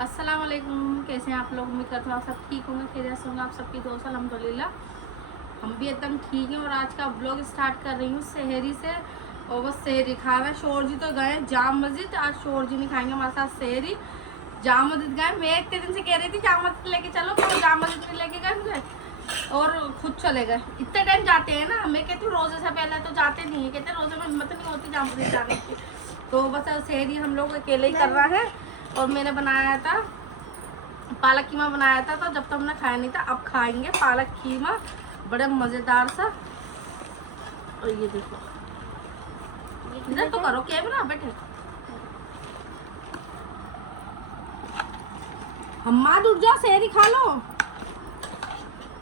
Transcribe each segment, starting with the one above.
अस्सलाम वालेकुम। कैसे हैं आप लोग? उम्मीद करता हूँ आप सब ठीक होंगे, खैरियत होंगे। आप सबकी दोस्त अल्हम्दुलिल्लाह हम भी एकदम ठीक हैं। और आज का ब्लॉग स्टार्ट कर रही हूँ शहरी से। और बस शहरी खा रहे। शोर जी तो गए जाम मस्जिद, आज शोर जी नहीं खाएंगे हमारे साथ शहरी। जाम मस्जिद गए। मैं इतने दिन से कह रही थी जाम मस्जिद लेके चलो, तो जाम मस्जिद में लेके गए मुझे और खुद चले गए। इतने टाइम जाते हैं ना, मैं कहती हूँ रोजे से पहले तो जाते नहीं है, कहते रोजे में हिम्मत नहीं होती जाम मस्जिद जाने की। तो बस शहरी हम लोग अकेले ही कर रहा है। और मैंने बनाया था पालक कीमा बनाया था, तो जब तक हमने खाया नहीं था, अब खाएंगे पालक कीमा बड़े मज़ेदार सा। और ये देखो, इधर तो करो कैमरा बेटे। हम्मा उठ जाओ, शहरी खा लो।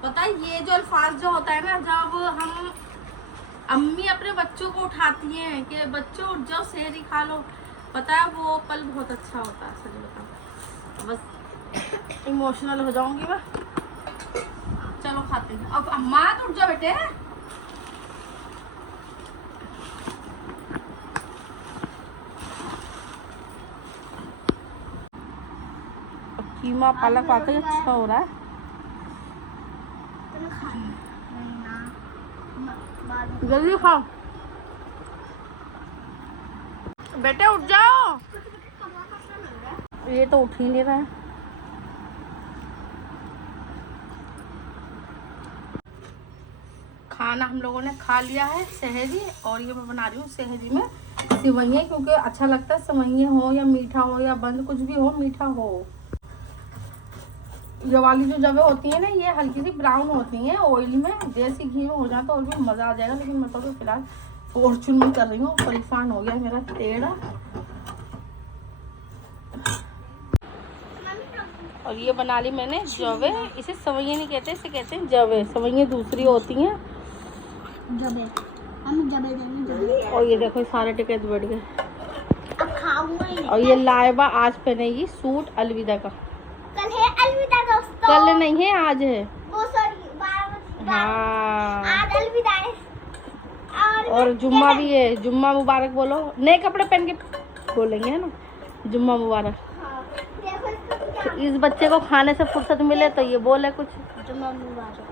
पता है ये जो अल्फाज जो होता है ना, जब हम अम्मी अपने बच्चों को उठाती हैं कि बच्चों उठ जाओ शहरी खा लो, पता है वो पल बहुत अच्छा होता है। सच बताओ, बस इमोशनल हो जाऊंगी मैं। चलो खाते हैं। अब अम्मा उठ जाओ बेटे। अब कीमा पालक वाकई अच्छा हो रहा है। जल्दी खाओ बेटे, उठ जाओ। ये तो उठ ही नहीं रहा है। खाना हम लोगों ने खा लिया है शहरी। और ये मैं बना रही हूँ शहरी में सेवइयाँ, क्योंकि अच्छा लगता है सेवइयाँ हो या मीठा हो या बंद कुछ भी हो, मीठा हो। ये वाली जो जगह होती है ना, ये हल्की सी ब्राउन होती हैं ऑयल में। देसी घी में हो जाए तो और भी मज़ा आ जाएगा। लेकिन मैं तो फिलहाल फॉर्चून में कर रही हूँ। परेशान हो गया मेरा टेढ़ा। और ये बना ली मैंने जवे। इसे सेवइयाँ नहीं कहते, इसे कहते हैं जवे। सेवइयाँ दूसरी होती हैं जबे। हम जबे देंगे। और ये देखो सारे टिकट बढ़ गए। अब खाऊंगा। और ये लाइबा आज पहनेगी सूट अलविदा का। कल है अलविदा दोस्तों। कल नहीं है, आज है वो। सॉरी, हाँ आज अलविदा है। और जुम्मा भी है। जुम्मा मुबारक बोलो। नए कपड़े पहन के बोलेंगे, है ना, जुम्मा मुबारक। हाँ, देखो इस बच्चे को खाने से फुर्सत मिले तो ये बोले कुछ जुम्मा मुबारक।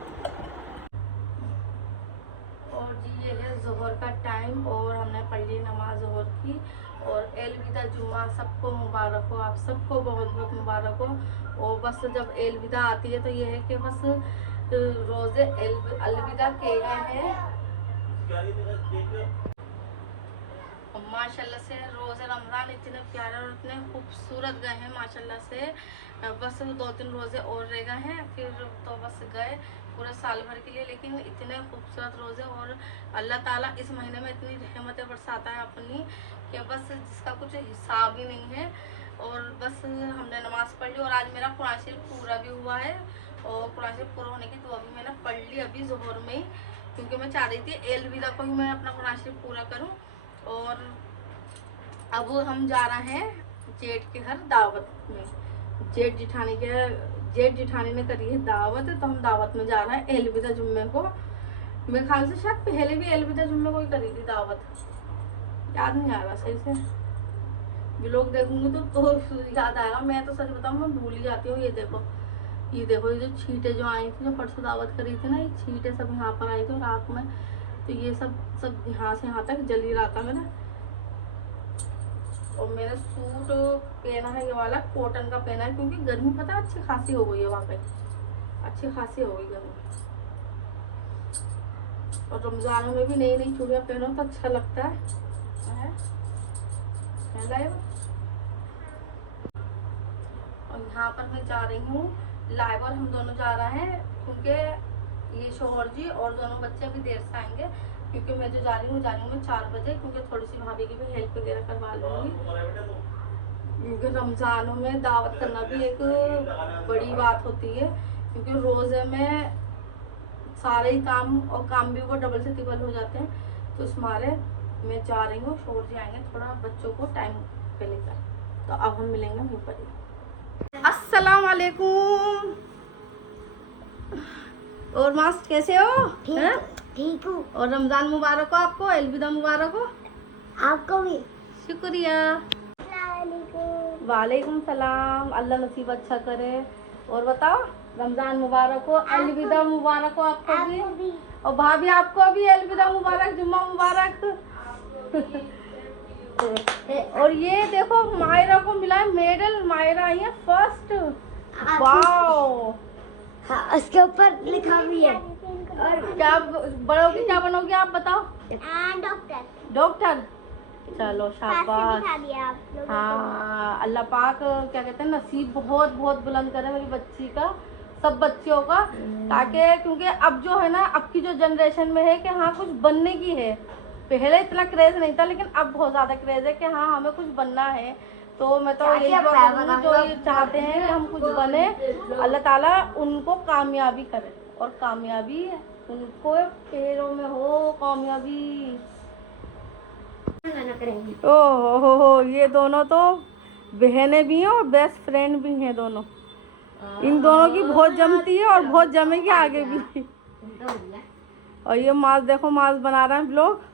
और जी ये है जोहर का टाइम और हमने पढ़ ली नमाज जोहर की। और अलविदा जुम्मा सबको मुबारक हो, आप सबको बहुत बहुत मुबारक हो। और बस जब अलविदा आती है तो ये है कि बस रोज़े अलविदा किए गए हैं। माशाल्लाह से रोज़े रमज़ान इतने प्यारे और इतने खूबसूरत गए हैं माशाल्लाह से। बस 2-3 रोज़े और रह गए हैं, फिर तो बस गए पूरे साल भर के लिए। लेकिन इतने खूबसूरत रोज़े, और अल्लाह ताला इस महीने में इतनी रहमतें बरसाता है अपनी कि बस जिसका कुछ हिसाब ही नहीं है। और बस हमने नमाज़ पढ़ ली। और आज मेरा कुरान शरीफ पूरा भी हुआ है। और कुरान शरीफ पूरा होने की दुआ भी मैंने पढ़ ली अभी ज़ोहर में ही, क्योंकि मैं चाह रही थी अलविदा को ही मैं अपना कुरान शरीफ पूरा करूँ। और अब हम जा रहे हैं जेठ के घर दावत में। जेठ जिठानी ने करी है दावत, तो हम दावत में जा रहे हैं अलविदा जुम्मे को। मेरे ख्याल से शायद पहले भी अलविदा जुम्मे को ही करी थी दावत, याद नहीं आ रहा सही से। व्लॉग देखूंगी तो याद आएगा। मैं तो सच बताऊँ मैं भूल ही जाती हूँ। ये देखो ये जो छींटे जो आई थी, जो परसों दावत करी थी ना, ये छींटे सब यहाँ पर आई थी रात में। तो ये सब यहाँ से यहाँ तक जल ही रहा था मैंने। और मैंने सूट पहना है ये वाला कॉटन का पहना है, क्योंकि गर्मी पता है अच्छी खासी हो गई है वहाँ पे, अच्छी खासी हो गई गर्मी। और रमजानों में भी नई नई चूड़ियाँ पहनो तो अच्छा लगता है। और यहाँ पर मैं जा रही हूँ लाइव, और हम दोनों जा रहे हैं क्योंकि ये शोहर जी और दोनों बच्चे अभी देर से आएंगे। क्योंकि मैं जो जा रही हूँ मैं 4 बजे, क्योंकि थोड़ी सी भाभी की भी हेल्प वगैरह करवा लूँगी। क्योंकि रमज़ानों में दावत करना भी एक बड़ी बात होती है, क्योंकि रोज़े में सारे ही काम और काम भी वो डबल से ट्रिपल हो जाते हैं। तो इस मारे मैं जा रही हूँ। शोहर जी आएंगे थोड़ा बच्चों को टाइम पे लेकर, तो अब हम मिलेंगे वहीं पर ही। अस्सलाम वालेकुम। और मास्टर कैसे हो? ठीक हूँ। और रमजान मुबारक हो आपको, अलविदा मुबारक हो आपको भी। शुक्रिया। वालेकुम सलाम, अल्लाह नसीब अच्छा करे। और बताओ, रमजान मुबारक हो, अलविदा मुबारक हो आपको भी, और भाभी आपको भी अलविदा मुबारक, जुम्मा मुबारक। और ये देखो मायरा को मिला है मेडल, मायरा आई है फर्स्ट। वाओ, हाँ, उसके ऊपर लिखा भी है। और क्या बड़ोगी, क्या बनोगी आप बताओ? डॉक्टर। डॉक्टर, चलो शाबाश। आप हाँ, अल्लाह पाक क्या कहते हैं, नसीब बहुत बहुत बुलंद करे मेरी बच्ची का, सब बच्चियों का, ताकि क्योंकि अब जो है ना, अब की जो जनरेशन में है कि हाँ कुछ बनने की है। पहले इतना क्रेज नहीं था, लेकिन अब बहुत ज़्यादा क्रेज है कि हाँ हमें कुछ बनना है। तो मैं तो यही दुआ करूँगी, जो ये चाहते हैं कि हम कुछ बने, अल्लाह ताला उनको कामयाबी करे, और कामयाबी उनको पैरों में हो, कामयाबी। ओहो, ये दोनों तो बहनें भी हैं और बेस्ट फ्रेंड भी हैं दोनों। इन दोनों की बहुत जमती है और बहुत जमेगी आगे भी। और ये मांस देखो, मांस बना रहे हैं लोग।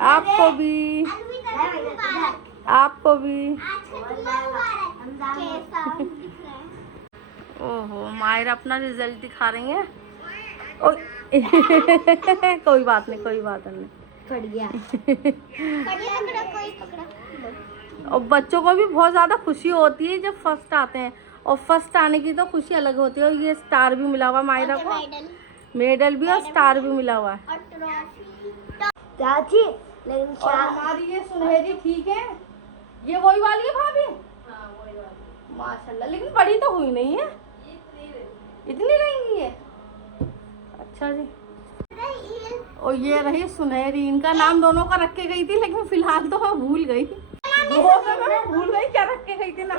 आपको भी, आपको भी। ओहो, मायरा अपना रिजल्ट दिखा रही है। कोई बात नहीं, कोई बात नहीं। पड़ गया। और बच्चों को भी बहुत ज़्यादा खुशी होती है जब फर्स्ट आते हैं, और फर्स्ट आने की तो खुशी अलग होती है। और ये स्टार भी मिला हुआ मायरा को, मेडल भी और स्टार भी मिला हुआ है। चाची, और हमारी ये सुनहरी ठीक है, ये वही वाली है भाभी। माशाल्लाह, लेकिन बड़ी तो हुई नहीं है, इतनी रहेंगी ये। अच्छा जी। और ये रही सुनहरी, इनका नाम दोनों का रख के गई थी, लेकिन फिलहाल तो मैं भूल गई, भूल गई क्या रख के गई थी ना।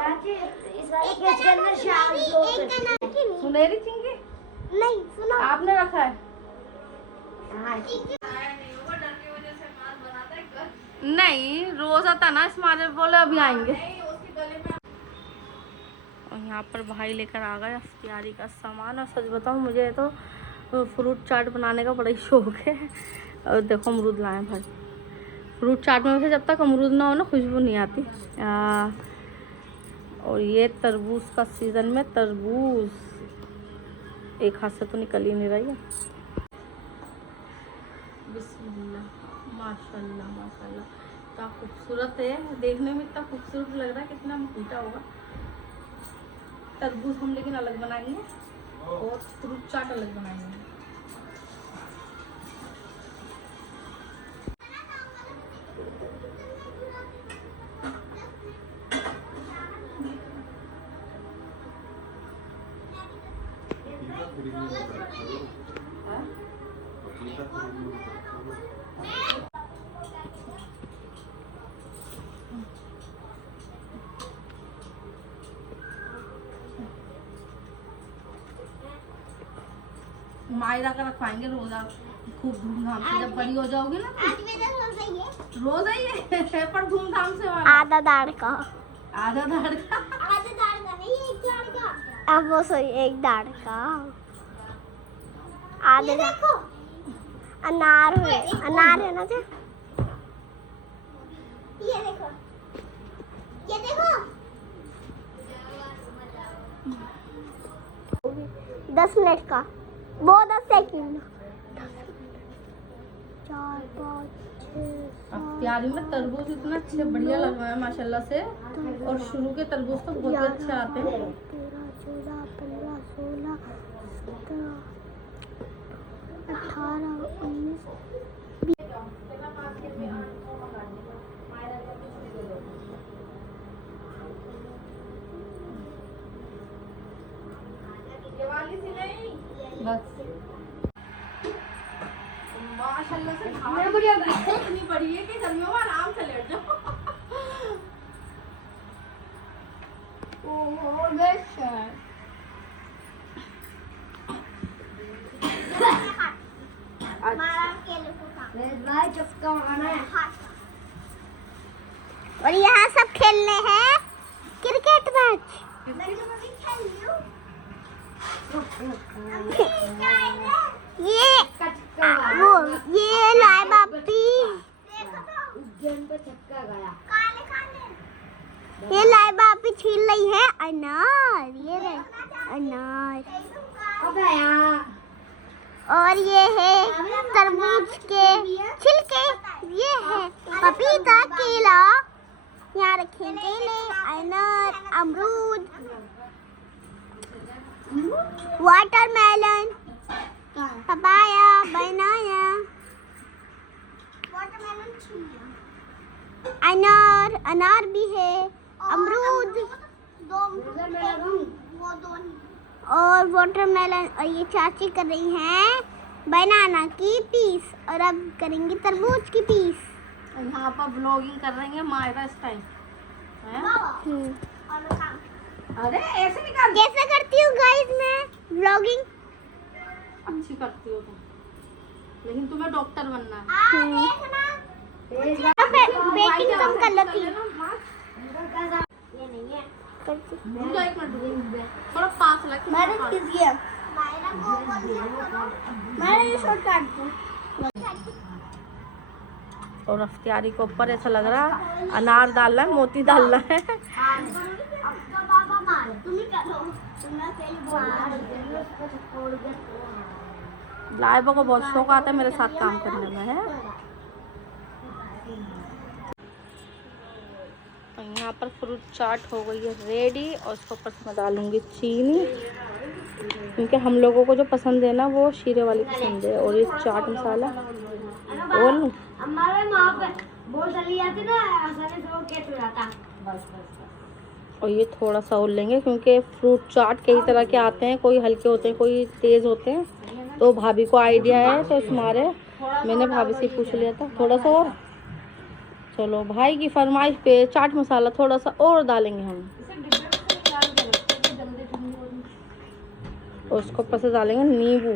सुनहरी चिंकी नहीं, सुनो, आपने रखा है? नहीं, रोज आता ना इसमारे, बोले अभी आएंगे। और यहाँ पर भाई लेकर आ गए अफ्तियारी का सामान। और सच बताऊँ, मुझे तो फ्रूट चाट बनाने का बड़ा ही शौक है। और देखो अमरूद लाए भाई। फ्रूट चाट में से जब तक अमरूद ना हो ना, खुशबू नहीं आती। और ये तरबूज का सीज़न में तरबूज एक हाथ से तो निकल ही नहीं रही है। बिस्मिल्लाह, माशाल्लाह माशाल्लाह, क्या खूबसूरत है, देखने में इतना खूबसूरत लग रहा है, कितना मीठा होगा। तरबूज हम लेकिन अलग बनाएंगे और फ्रूट चाट अलग बनाएंगे। मायरा का रखवाएंगे रोजा खूब धूमधाम से, जब बड़ी हो जाओगी ना। रोज ही है पर धूमधाम से वाला। आधा दाढ़ का, आधा दाढ़ का, नहीं, एक दाढ़ का। अब वो सही, एक दाढ़ का। आधे देखो, अनार है, अनार है ना क्या? ये देखो, ये देखो। 10 मिनट का, वो 10 सेकंड। 4 5 6 अफ्तियारी में तरबूज इतना अच्छे बढ़िया लग रहा है माशाल्लाह से। और शुरू के तरबूज तो बहुत ही अच्छे आते हैं। 13 14 15 16 17 18 19 बस माशाल्लाह से इतनी बड़ी है कि गर्मियों में आराम से लेट जाओ। ओहो और यहाँ सब खेलने हैं क्रिकेट मैच। ये वो ये लाए बापी। उज्जैन पे छक्का गया। ये लाइबा अभी छील रही है अनार। ये रहे अनार। और ये है तरबूज के छिलके। ये है पपीता, केला, यहाँ रखे केले, अनार, अमरूद, वाटरमेलन, पपाया, बनाना, अनार भी है, अमरूद और वाटरमेलन। और ये चाची कर रही हैं बनाना की पीस और अब करेंगी तरबूज की पीस। यहाँ पर ब्लॉगिंग कर रही है मायरा इस टाइम। अरे ऐसे नहीं कर। कैसे करती हूँ गाइस मैं ब्लॉगिंग? अच्छी करती हो तुम, लेकिन तुम्हें डॉक्टर बनना है। बेकिंग कम कर लो। एक मिनट थोड़ा पास लग। और अफ्तियारी को ऊपर ऐसा लग रहा अनार डालना है, मोती डालना है। लाइबा को बहुत शौक आता है मेरे साथ काम करने में है। यहाँ पर फ्रूट चाट हो गई है रेडी और उसके ऊपर मैं डालूंगी चीनी, क्योंकि हम लोगों को जो पसंद है ना वो शीरे वाली पसंद है। और ये चाट मसाला और हमारे वहाँ पे बहुत चली जाती ना, आसानी से वो केट हो जाता। और ये थोड़ा सा और लेंगे, क्योंकि फ्रूट चाट कई तरह के आते हैं, कोई हल्के होते हैं कोई तेज़ होते हैं। तो भाभी को आइडिया है तो तुम्हारे मैंने भाभी से पूछ लिया था थोड़ा सा और। चलो भाई की फरमाइश पे चाट मसाला थोड़ा सा और डालेंगे हम। और उसको ऊपर से डालेंगे नींबू।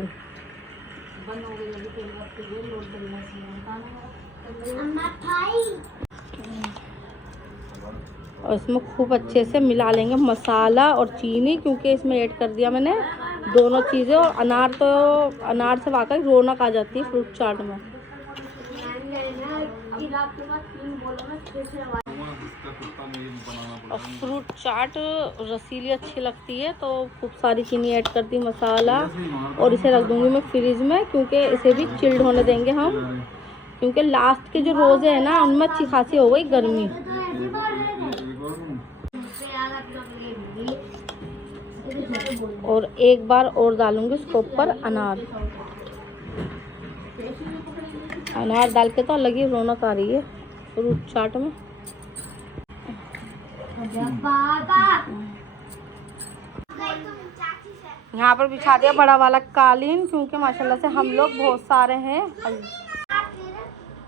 और इसमें खूब अच्छे से मिला लेंगे मसाला और चीनी, क्योंकि इसमें ऐड कर दिया मैंने दोनों चीज़ें। और अनार तो अनार से वाकई रौनक आ जाती है फ्रूट चाट में। और फ्रूट चाट रसीली अच्छी लगती है तो खूब सारी चीनी ऐड कर दी, मसाला। और इसे रख दूंगी मैं फ्रिज में, क्योंकि इसे भी चिल्ड होने देंगे हम, क्योंकि लास्ट के जो रोज़े हैं ना उनमें अच्छी खासी हो गई गर्मी। और एक बार और डालूंगी उसके ऊपर अनार। अनार डाल के तो अलग ही रौनक आ रही है फ्रूट चाट में। यहाँ पर बिछा दिया बड़ा वाला कालीन, क्योंकि माशाल्लाह से हम लोग बहुत सारे हैं,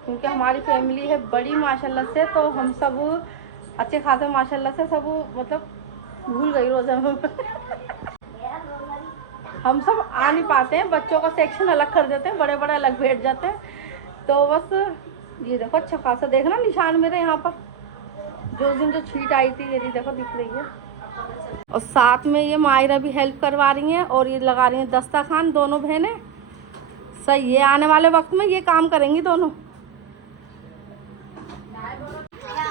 क्योंकि हमारी फैमिली है बड़ी माशाल्लाह से। तो हम सब अच्छे खासे माशाल्लाह से सब, मतलब भूल गई रोज़ा में हम सब आ नहीं पाते हैं, बच्चों का सेक्शन अलग कर देते हैं, बड़े बड़े अलग बैठ जाते हैं। तो बस ये देखो अच्छा खासा देखना निशान मेरे यहाँ पर जो दिन जो छींट आई थी, ये देखो दिख रही है। और साथ में ये मायरा भी हेल्प करवा रही हैं और ये लगा रही हैं दस्तरखान, दोनों बहनें। सही है, आने वाले वक्त में ये काम करेंगी दोनों।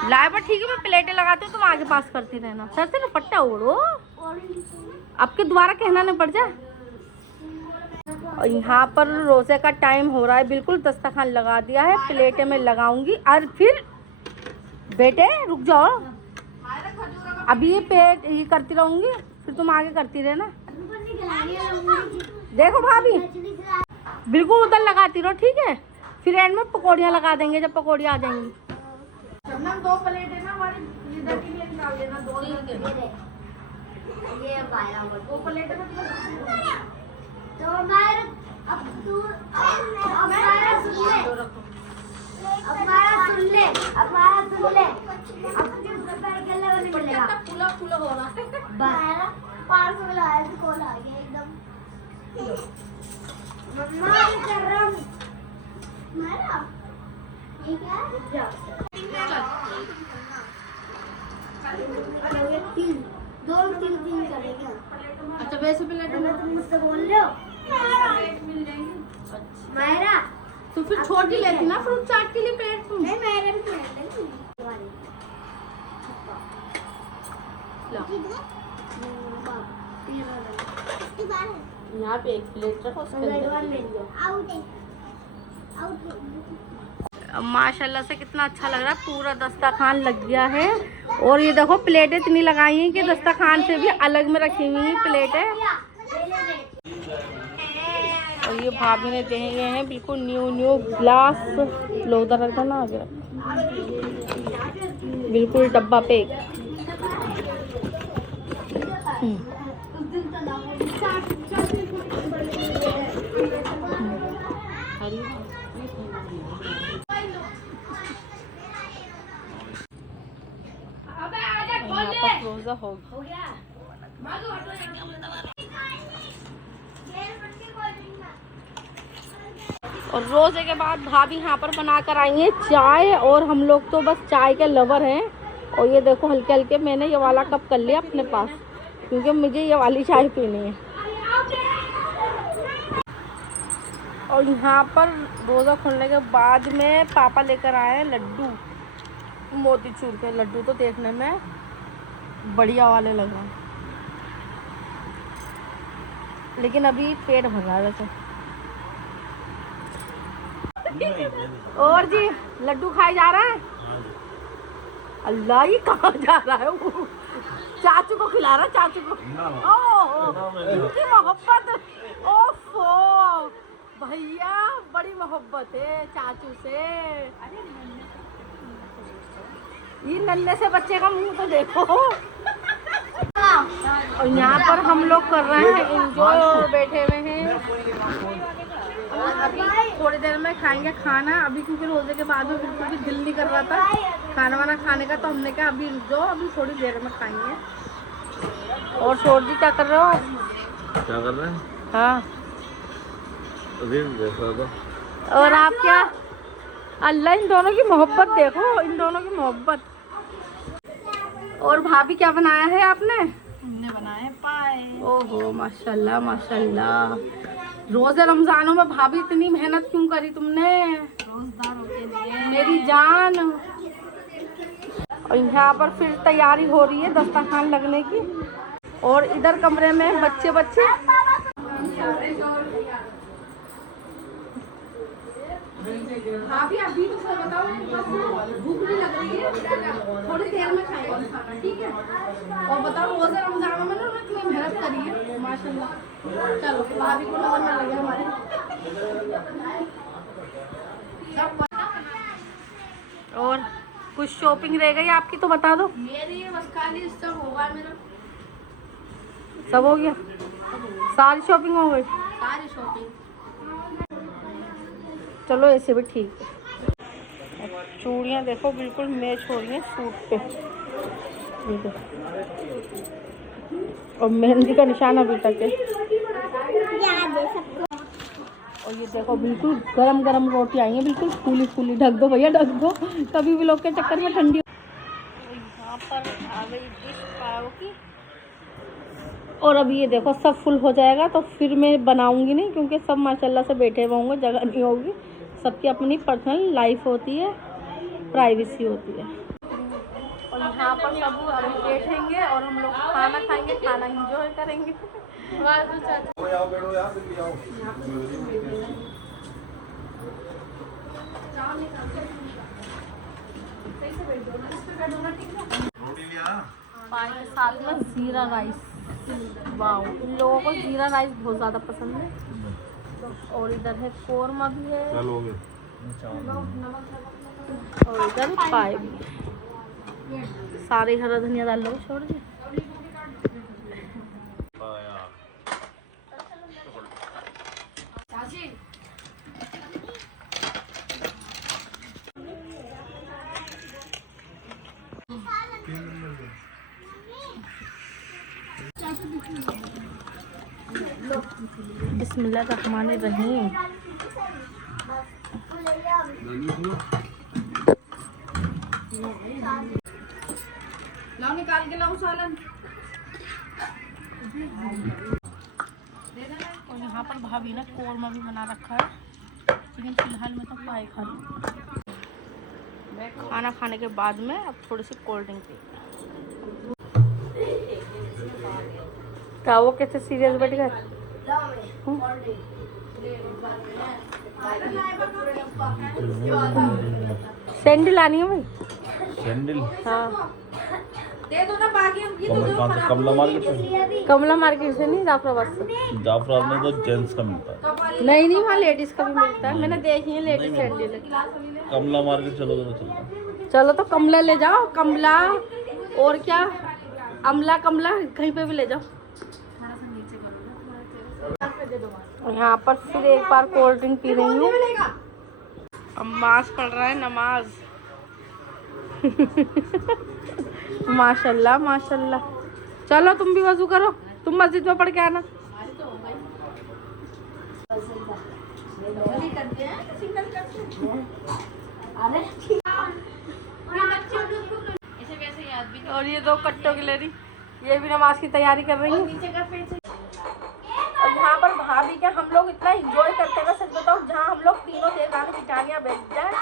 लाइबा ठीक है, मैं प्लेटें लगाती हूँ, तुम आगे पास करती रहना। सर से दुपट्टा ओढ़ो, आपके दोबारा कहना नहीं पड़ जाए। और यहाँ पर रोज़े का टाइम हो रहा है, बिल्कुल दस्तरखान लगा दिया है, प्लेटें में लगाऊंगी। और फिर बेटे रुक जाओ, अभी ये पेट ये करती रहूंगी, फिर तुम आगे करती रहना। देखो भाभी बिल्कुल उधर लगाती रहो, ठीक है? फिर एंड में पकौड़ियाँ लगा देंगे जब पकौड़ियाँ आ जाएंगी। दो प्लेट है ना हमारी, इधर के लिए निकाल देना, दो ये दो प्लेट है ना। तो हमारा अब तू हमारा सुन ले, हमारा सुन ले, हमारा सुन ले। अब क्यों पैर गले वाले मिलेगा, फूला फूला हो रहा है। हमारा 500 लाया तो कॉल आ गया एकदम। मम्मा ये कर रहा हूँ हमारा, ये क्या है? तीन दो तीन तीन करेगा। अच्छा वैसे प्लेट तुम मुझसे बोल लो मायरा, तो फिर छोटी लेती ना फ्रूट चाट के लिए प्लेट तुम। नहीं मेरे भी प्लेट लेंगे। यहाँ पे एक प्लेट रखो, उसके अंदर माशाल्लाह से कितना अच्छा लग रहा है। पूरा दस्तरखान लग गया है। और ये देखो प्लेटें इतनी लगाई हैं कि दस्तरखान से भी अलग में रखी हुई हैं प्लेटें। और ये भाभी ने दिए हैं बिल्कुल न्यू ग्लास। लो उधर रखा ना, आगे रख, बिल्कुल डब्बा पैक। रोजा हो गया। और रोजे के बाद भाभी यहाँ पर बना कर आई है चाय। और हम लोग तो बस चाय के लवर हैं। और ये देखो हल्के हल्के मैंने ये वाला कप कर लिया अपने पास, क्योंकि मुझे ये वाली चाय पीनी है। और यहाँ पर रोज़ा खुलने के बाद में पापा लेकर आए हैं लड्डू, मोतीचूर के लड्डू। तो देखने में बढ़िया वाले लग रहे हैं, लेकिन अभी पेट भर रहा है वैसे। और जी लड्डू खाए जा रहा है। अल्लाह ये कहाँ जा रहा है वो? चाचू को खिला रहा है, चाचू को। इतनी मोहब्बत। ओफो भैया, बड़ी मोहब्बत है चाचू से। ये नन्हे से बच्चे का मुंह तो देखो। और यहाँ पर हम लोग कर रहे हैं एंजॉय और बैठे हुए हैं। और अभी थोड़ी देर में खाएंगे खाना। अभी क्योंकि रोजे के बाद में बिल्कुल भी दिल नहीं कर रहा था खाना वाना खाने का, तो हमने कहा अभी जो अभी थोड़ी देर में खाएंगे। और शोर जी क्या कर रहे हो? क्या कर रहे हैं? हाँ तो। और आप क्या? अल्लाह, इन दोनों की मोहब्बत देखो, इन दोनों की मोहब्बत। और भाभी क्या बनाया है आपने? हमने बनाए पाए। ओहो माशाल्लाह माशाल्लाह। रोजे रमजानों में भाभी इतनी मेहनत क्यों करी तुमने? रोजदारों के लिए मेरी जान। और यहाँ पर फिर तैयारी हो रही है दस्तरखान लगने की। और इधर कमरे में बच्चे भाभी अभी तो सर बताओ, बस भूख नहीं लग रही है, थोड़ी देर में खाएंगे खाना, ठीक है? और बताओ रोजे रमजान में ना इतनी मेहनत करी है माशाल्लाह। चलो भाभी को नजर ना लगे हमारे। और कुछ शॉपिंग रह गई आपकी तो बता दो। मेरी बस खाली सब होगा मेरा। सब हो गया, सारी शॉपिंग हो गई। सारी शॉपिंग। चलो ऐसे भी ठीक है। चूड़ियाँ देखो बिल्कुल मैच हो रही हैं सूट पे, देखो। और मेहंदी का निशान अभी तक है। और ये देखो बिल्कुल गरम गरम रोटी आई है, बिल्कुल फूली फूली। ढक दो भैया, ढक दो, कभी भी लोग के चक्कर में ठंडी। यहाँ पर आ गई डिश पाव की। और अभी ये देखो सब फुल हो जाएगा तो फिर मैं बनाऊंगी नहीं, क्योंकि सब माशाल्लाह से बैठे हुए होंगे, जगह नहीं होगी। सबकी अपनी पर्सनल लाइफ होती है, प्राइवेसी होती है। और यहाँ पर सब अभी बैठेंगे और हम लोग खाना खाएंगे, खाना एंजॉय करेंगे। पानी के साथ में जीरा राइस। वाओ, इन लोगों को जीरा राइस बहुत ज़्यादा पसंद है। और इधर है कोरमा भी है, और इधर पाए भी। सारे हरा धनिया डाल लो, छोड़ दे। बिस्मिल्लाहिर्रहमानिर्रहीम। लाओ निकाल के लाओ सालन। और यहाँ पर भाभी ने कोरमा भी बना रखा है, लेकिन फिलहाल मैं तो पाए खा रही। खाना खाने के बाद में अब थोड़ी सी कोल्ड ड्रिंक पी। क्या वो कैसे सीरियस बैठ गए? सैंडल लानी है भाई? सैंडल हाँ दे दो ना बाकी हम कहाँ से? कमला मार्केट से? कमला मार्केट से नहीं, जाफराबाद से। जाफराबाद में तो जेंट्स का मिलता है। नहीं नहीं, वहाँ लेडीज का भी मिलता है, मैंने देखी है लेडीज सैंडल। कमला मार्केट चलोगे तो चलना। चलो तो कमला ले जाओ, कमला और क्या, अमला कमला कहीं पे भी ले जाओ। और यहाँ पर फिर एक बार कोल्ड ड्रिंक पी रही हूँ। नमाज पढ़ रहा है, नमाज। माशाल्लाह माशाल्लाह। चलो तुम भी वजू करो, तुम मस्जिद में पढ़ के आना। और ये दो कट्टों की लेडी, ये भी नमाज की तैयारी कर रही है। और यहाँ पर भाभी के हम लोग इतना एंजॉय करते हैं, सच बताओ, जहाँ हम लोग तीनों देवरानी बिटानियाँ बैठ जाए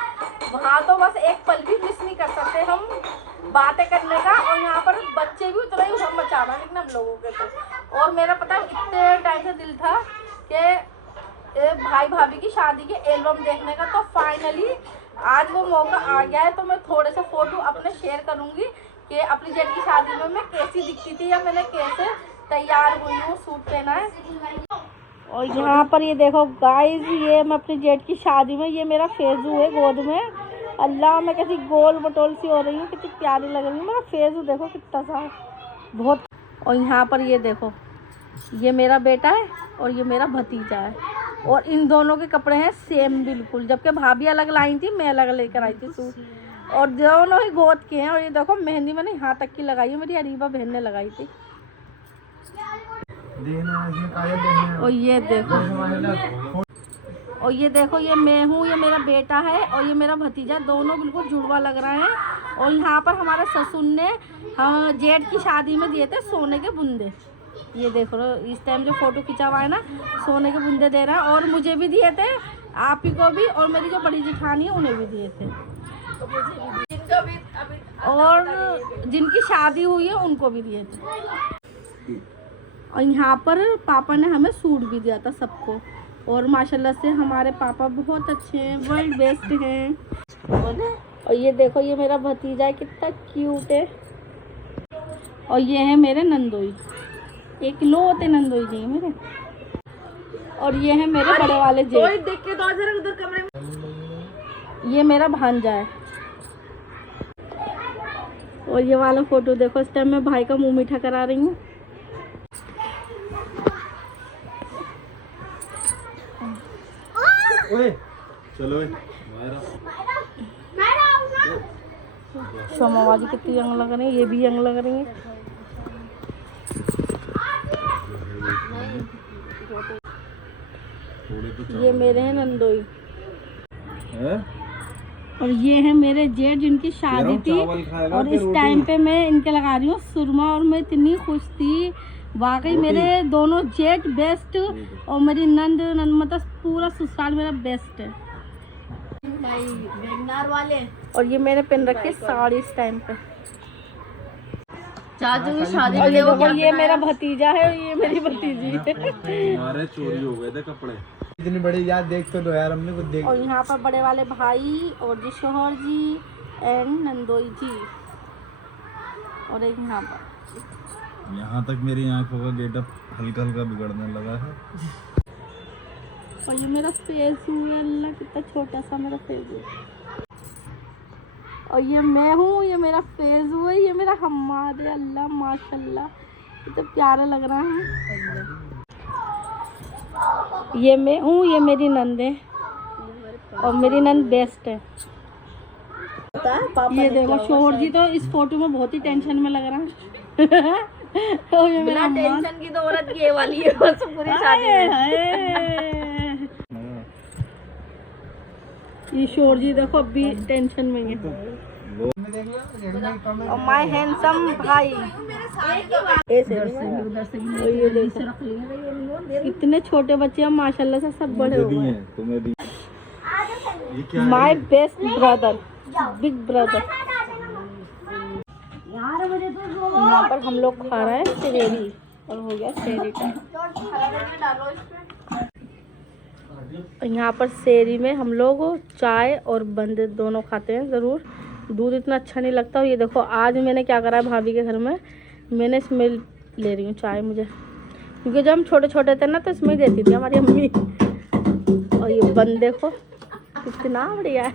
वहाँ तो बस एक पल भी मिस नहीं कर सकते हम बातें करने का। और यहाँ पर बच्चे भी उतना ही उधम मचा रहा है, लेकिन हम लोगों के तो। और मेरा पता है इतने टाइम से दिल था कि भाई भाभी की शादी के एल्बम देखने का, तो फाइनली आज वो मौका आ गया है। तो मैं थोड़े से फोटो अपने शेयर करूँगी कि अपनी जेठ की शादी में मैं कैसी दिखती थी या मैंने कैसे तैयार हुई हूँ, सूट पहना है। और यहाँ पर ये देखो गाइस, ये मैं अपनी जेठ की शादी में, ये मेरा फेजू है गोद में। अल्लाह, मैं कैसी गोल मटोल सी हो रही हूँ, कितनी प्यारी लग रही हूँ। मेरा फेजू देखो कितना सा है, बहुत। और यहाँ पर ये देखो, ये मेरा बेटा है और ये मेरा भतीजा है, और इन दोनों के कपड़े हैं सेम बिल्कुल, जबकि भाभी अलग लाई थी, मैं अलग लेकर आई थी सूट। और दोनों ही गोद के हैं। और ये देखो मेहंदी मैंने यहाँ तक की लगाई है, मेरी अरीबा बहन ने लगाई थी। और ये देखो, और ये देखो, ये मैं हूँ, ये मेरा बेटा है और ये मेरा भतीजा, दोनों बिल्कुल जुड़वा लग रहा है। और यहाँ पर हमारे ससुर ने जेठ की शादी में दिए थे सोने के बुंदे। ये देखो इस टाइम जो फोटो खिंचा हुआ है ना, सोने के बुंदे दे रहा है। और मुझे भी दिए थे, आप ही को भी, और मेरी जो बड़ी जेठानी है उन्हें भी दिए थे, और जिनकी शादी हुई है उनको भी दिए थे। और यहाँ पर पापा ने हमें सूट भी दिया था सबको। और माशाल्लाह से हमारे पापा बहुत अच्छे हैं, वर्ल्ड बेस्ट हैं। और ये देखो, ये मेरा भतीजा है, कितना क्यूट है। और ये है मेरे नंदोई, एक लौते नंदोई जी मेरे। और ये है मेरे बड़े वाले जेठ, देख के तो उधर कमरे में। ये मेरा भांजा है। और ये वाला फोटो देखो, इस टाइम मैं भाई का मुंह मीठा करा रही हूँ। चलो शमावादी कितनी यंग लग रही है, ये भी यंग लग रही है। ये मेरे हैं नंदोई है? और ये है मेरे जेठ जिनकी शादी थी। और इस टाइम पे मैं इनके लगा रही हूँ सुरमा, और मैं इतनी खुश थी वाकई। मेरे दोनों जेठ बेस्ट, और मेरी नंद मतलब पूरा ससुराल मेरा बेस्ट है। वाले। और ये मैंने पहन रखी है साड़ी इस टाइम पे। चाचू की शादी में देखो, ये मेरा भतीजा है और ये मेरी भतीजी है। हमारे चोरी हो गए थे कपड़े। इतनी बड़ी याद देख तो लो यार, हमने कुछ देख। और यहाँ पर बड़े वाले भाई और जी शोहर जी एंड नंदोई जी। और एक यहाँ तक मेरी आंखों का गेटअप हल्का हल्का बिगड़ने लगा है। और ये मेरा फेस है, अल्लाह कितना छोटा सा मेरा फेस है। और ये मैं हूँ, ये मेरा फेस है, ये मेरा हम्माद है। अल्लाह माशाल्लाह कितना प्यारा लग रहा है। ये मैं हूँ, ये मेरी नंद है, और मेरी नंद बेस्ट है। ये देखो शोहर जी तो इस फोटो में बहुत ही टेंशन में लग रहा है। और ये मेरा टेंशन की तो औरत ये वाली है बस पूरी शादी में। ये शोहर जी देखो अभी टेंशन में है। और माय हैंडसम भाई ऐसे। और ये देखो इतने छोटे बच्चे हैं माशाल्लाह से, सब बड़े हो गए। My best brother, big brother. यहाँ पर हम लोग खा रहे हैं सेवेरी। और हो गया शेरी टाइम। यहाँ पर शेरी में हम लोग चाय और बंदे दोनों खाते हैं ज़रूर। दूध इतना अच्छा नहीं लगता। और ये देखो आज मैंने क्या करा है भाभी के घर में, मैंने स्मेल ले रही हूँ चाय मुझे, क्योंकि जब हम छोटे छोटे थे ना तो इसमें ही देती थी हमारी अम्मी। और ये बंद देखो कितना बढ़िया है।